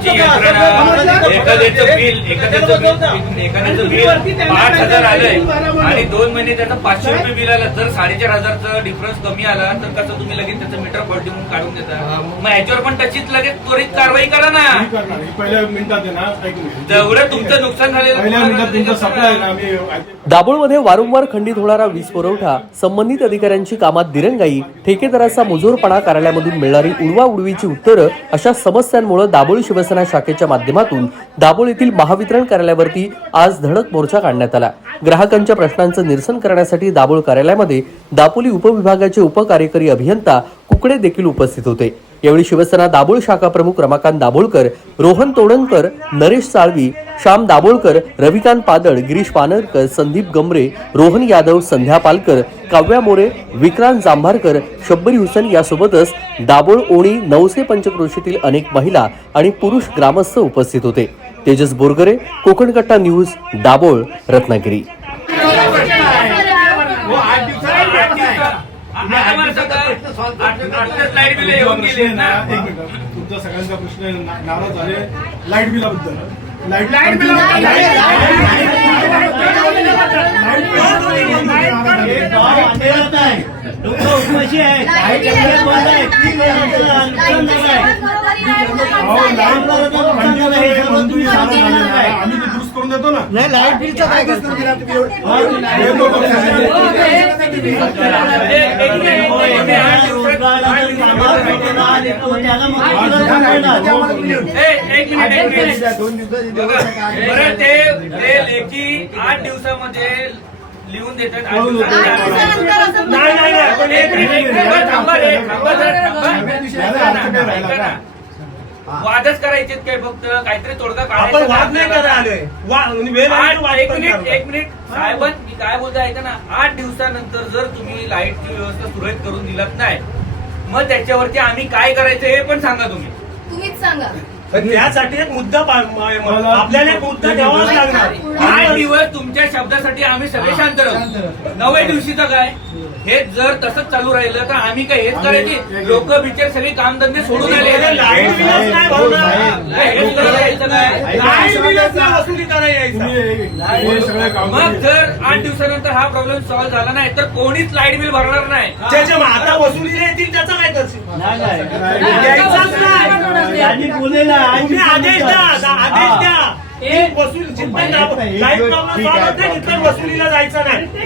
तुमची यंत्रणा एखाद्याचं बिल एखाद्याचं बिल एखाद्याचं बिल पाच हजार आलंय. आणि दोन महिने त्याचं पाचशे रुपये बिल आलं. जर साडेचार हजारचा डिफरन्स कमी आला तर कसं तुम्ही लगेच त्याचं मीटर फॉल्टी म्हणून काढून देता? मग. ह्याच्यावर पण तशीच लगेच त्वरित कारवाई करा ना. जेवढं तुमचं नुकसान झालेलं पहिल्या मिनिटात तुमचा तुम्हाला सप्लाय आहे ना आम्ही दाभोळमध्ये वारंवार खंडित होणारा वीज पुरवठा संबंधित अधिकाऱ्यांची कामात दिरंगाई ठेकेदाराचा मुजोरपणा कार्यालयामधून मिळणारी उडवा उडवीची उत्तरं अशा समस्यांमुळे दाभोळ शिवसेना शाखेच्या माध्यमातून दाभोळ येथील महावितरण कार्यालयावरती आज धडक मोर्चा काढण्यात आला. ग्राहकांच्या प्रश्नांचं निरसन करण्यासाठी दाभोळ कार्यालयामध्ये दापोली उपविभागाचे उपकार्यकारी अभियंता कुकडे देखील उपस्थित होते. यावेळी शिवसेना दाभोळ शाखा प्रमुख रमाकांत दाभोळकर रोहन तोडणकर नरेश साळवी श्याम दाभोळकर रविकांत पादळ गिरीश पानरकर संदीप गमरे रोहन यादव संध्या पालकर काव्या मोरे विक्रांत जांभारकर शब्बरी हुसेन यासोबतच दाभोळ ओणी नवसे पंचक्रोशीतील अनेक महिला आणि पुरुष ग्रामस्थ उपस्थित होते. तेजस बोरगरे कोकणकट्टा न्यूज दाभोळ रत्नागिरी. तुमचा सगळ्यांचा प्रश्न नाराज झाले लाइट बिलाबद्दल लाइट लाइट बिल उपाशी आहे आम्ही ते दुरुस्त करून देतो ना नाही लाइट बिलचं काय करतो देतो तो एक मिनिट एक मिनिट बरं ते ते लेखी आठ दिवसामध्ये लिहून देतात आठ दिवसामध्ये नाही नाही नाही पण एक मिनिट थांबा रे थांबा जरा, थांबा. ऐका ना. वादच करायचे काय फक्त काहीतरी तोडगा आपण वाद नाही करायला आलोय वा- वेळ आठ एक पण मिनिट एक मिनिट साहेबां काय बोलतो ऐका ना. आठ दिवसानंतर जर तुम्ही लाईटची व्यवस्था सुरळीत करून दिलात नाही मग त्याच्यावरती आम्ही काय करायचं हे पण सांगा तुम्ही. तुम्हीच सांगा. पण यासाठी एक मुद्दा पा- म- म- आपल्याला एक मुद्दा द्यावाच लागणार. आठ दिवस तुमच्या शब्दासाठी आम्ही सगळे शांत राहू. नव्या दिवशीचं काय? हे जर तसंच चालू राहिलं तर आम्ही काय हेच करायचे? लोक बिचार सगळे कामधंदे सोडून आले. लाइट बिलच नाही भरणार. नाही, हेच करत वसुली मग जर आठ दिवसानंतर हा प्रॉब्लेम सॉल्व्ह झाला नाही तर कोणीच लाइट बिल भरणार नाही ज्याच्या आता वसुलीला येतील त्याचं काय करशील. तुम्ही आदेश द्या आदेश द्या वसूल जिथं लाइट प्रॉब्लेम सॉल्व्ह होत तिथं वसुलीला जायचं नाही.